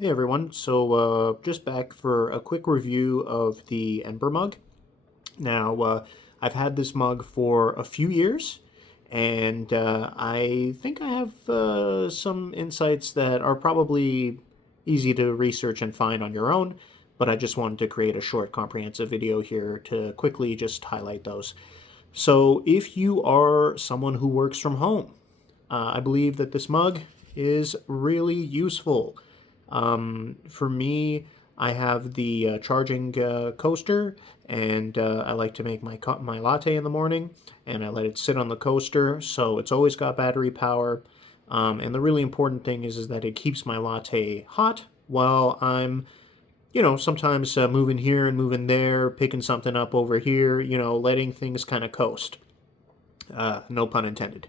Hey everyone, so just back for a quick review of the Ember mug. Now, I've had this mug for a few years, and I think I have some insights that are probably easy to research and find on your own, but I just wanted to create a short, comprehensive video here to quickly just highlight those. So, if you are someone who works from home, I believe that this mug is really useful. For me, I have the charging coaster, and I like to make my latte in the morning, and I let it sit on the coaster, so it's always got battery power. And the really important thing is that it keeps my latte hot while I'm, sometimes moving here and moving there, picking something up over here, letting things kind of coast. No pun intended.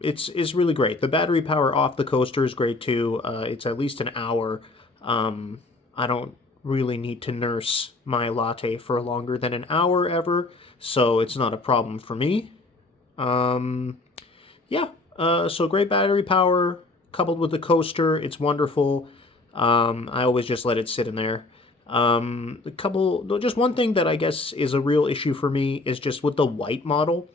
It's really great. The battery power off the coaster is great too. It's at least an hour. I don't really need to nurse my latte for longer than an hour ever, so it's not a problem for me. Um, yeah, so great battery power coupled with the coaster. It's wonderful. I always just let it sit in there. Just one thing that I guess is a real issue for me is just with the white model.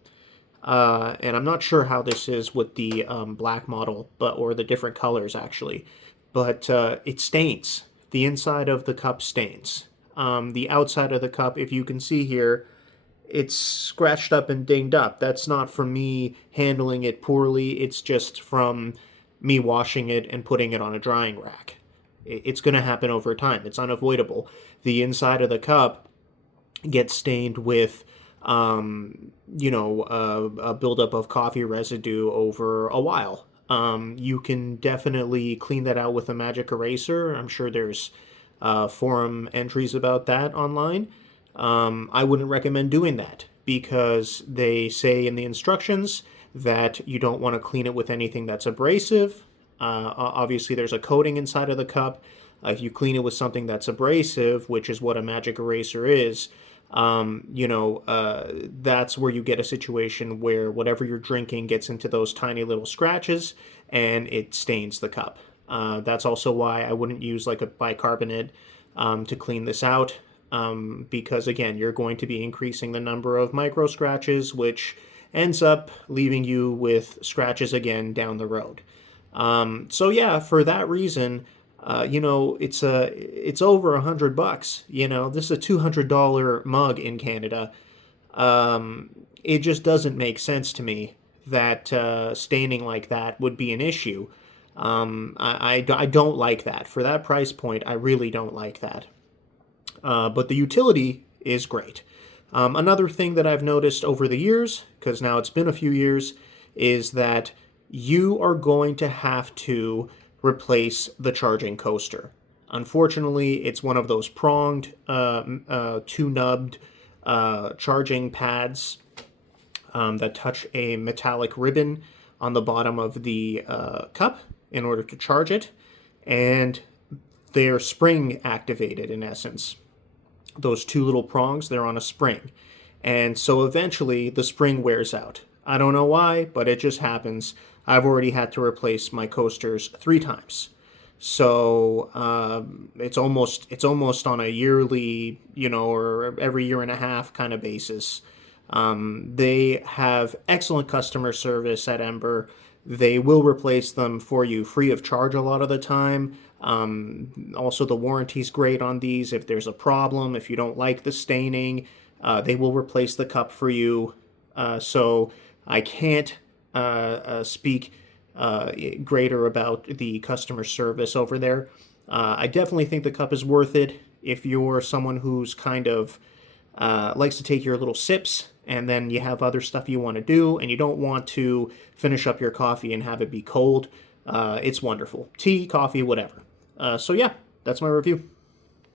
And I'm not sure how this is with the black model, or the different colors actually, but it stains. The inside of the cup stains. The outside of the cup, if you can see here, it's scratched up and dinged up. That's not from me handling it poorly. It's just from me washing it and putting it on a drying rack. It's going to happen over time. It's unavoidable. The inside of the cup gets stained with a buildup of coffee residue over a while. You can definitely clean that out with a magic eraser. I'm sure there's forum entries about that online. I wouldn't recommend doing that because they say in the instructions that you don't want to clean it with anything that's abrasive. Obviously, there's a coating inside of the cup. If you clean it with something that's abrasive, which is what a magic eraser is, that's where you get a situation where whatever you're drinking gets into those tiny little scratches and it stains the cup. That's also why I wouldn't use like a bicarbonate to clean this out, because again, you're going to be increasing the number of micro scratches, which ends up leaving you with scratches again down the road. So yeah, for that reason, it's over $100. This is a $200 mug in Canada. It just doesn't make sense to me that staining like that would be an issue. I don't like that. For that price point, I really don't like that. But the utility is great. Another thing that I've noticed over the years, because now it's been a few years, is that you are going to have to replace the charging coaster. Unfortunately, it's one of those pronged, two-nubbed charging pads that touch a metallic ribbon on the bottom of the cup in order to charge it, and they're spring activated in essence. Those two little prongs, they're on a spring. And so eventually the spring wears out. I don't know why, but it just happens. I've already had to replace my coasters 3 times. So it's almost on a yearly, or every year and a half kind of basis. They have excellent customer service at Ember. They will replace them for you free of charge a lot of the time. Also, the warranty's great on these. If there's a problem, if you don't like the staining, they will replace the cup for you. So I can't speak greater about the customer service over there. I definitely think the cup is worth it if you're someone who's kind of likes to take your little sips and then you have other stuff you want to do and you don't want to finish up your coffee and have it be cold. It's wonderful. Tea, coffee, whatever. So yeah, that's my review.